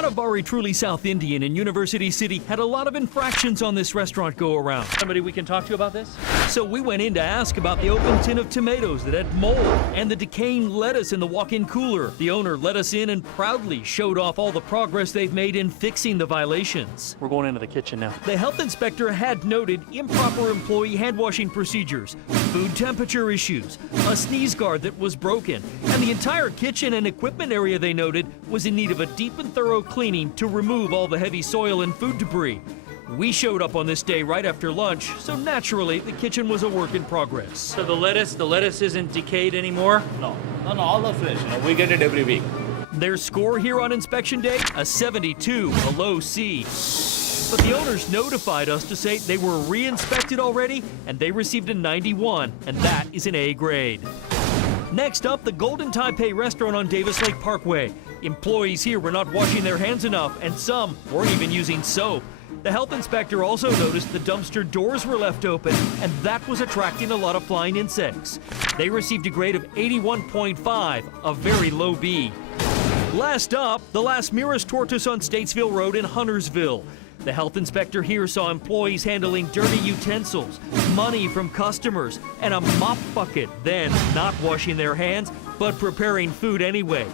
Manavari Truly South Indian in University City had a lot of infractions on this restaurant go around. Somebody we can talk to about this? So we went in to ask about the open tin of tomatoes that had mold and the decaying lettuce in the walk-in cooler. The owner let us in and proudly showed off all the progress they've made in fixing the violations. We're going into the kitchen now. The health inspector had noted improper employee hand-washing procedures, food temperature issues, a sneeze guard that was broken, and the entire kitchen and equipment area, they noted, was in need of a deep and thorough cleaning to remove all the heavy soil and food debris. We showed up on this day right after lunch, so naturally the kitchen was a work in progress. So the lettuce isn't decayed anymore? No, all are fresh. We get it every week. Their score here on inspection day, a 72, a low C. But the owners notified us to say they were re-inspected already, and they received a 91, and that is an A grade. Next up, the Golden Taipei restaurant on Davis Lake Parkway. Employees here were not washing their hands enough, and some weren't even using soap. The health inspector also noticed the dumpster doors were left open, and that was attracting a lot of flying insects. They received a grade of 81.5, a very low B. Last up, the Las Miras Tortas on Statesville Road in Huntersville. The health inspector here saw employees handling dirty utensils, money from customers, and a mop bucket, then not washing their hands, but preparing food anyway.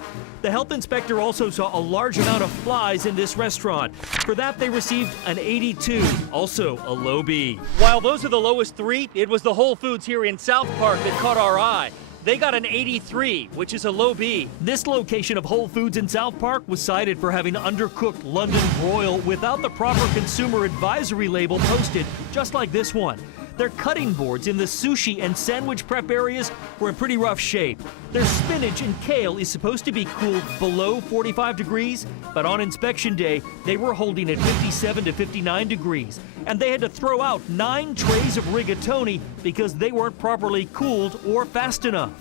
The health inspector also saw a large amount of flies in this restaurant. For that, they received an 82, also a low B. While those are the lowest three, it was the Whole Foods here in South Park that caught our eye. They got an 83, which is a low B. This location of Whole Foods in South Park was cited for having undercooked London broil without the proper consumer advisory label posted, just like this one. Their cutting boards in the sushi and sandwich prep areas were in pretty rough shape. Their spinach and kale is supposed to be cooled below 45 degrees, but on inspection day, they were holding at 57 to 59 degrees. And they had to throw out 9 trays of rigatoni because they weren't properly cooled or fast enough.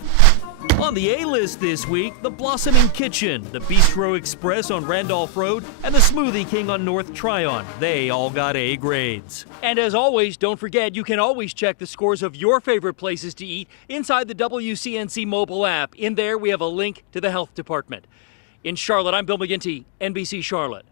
On the A-list this week, the Blossoming Kitchen, the Bistro Express on Randolph Road, and the Smoothie King on North Tryon. They all got A grades. And as always, don't forget, you can always check the scores of your favorite places to eat inside the WCNC mobile app. In there, we have a link to the health department. In Charlotte, I'm Bill McGinty, NBC Charlotte.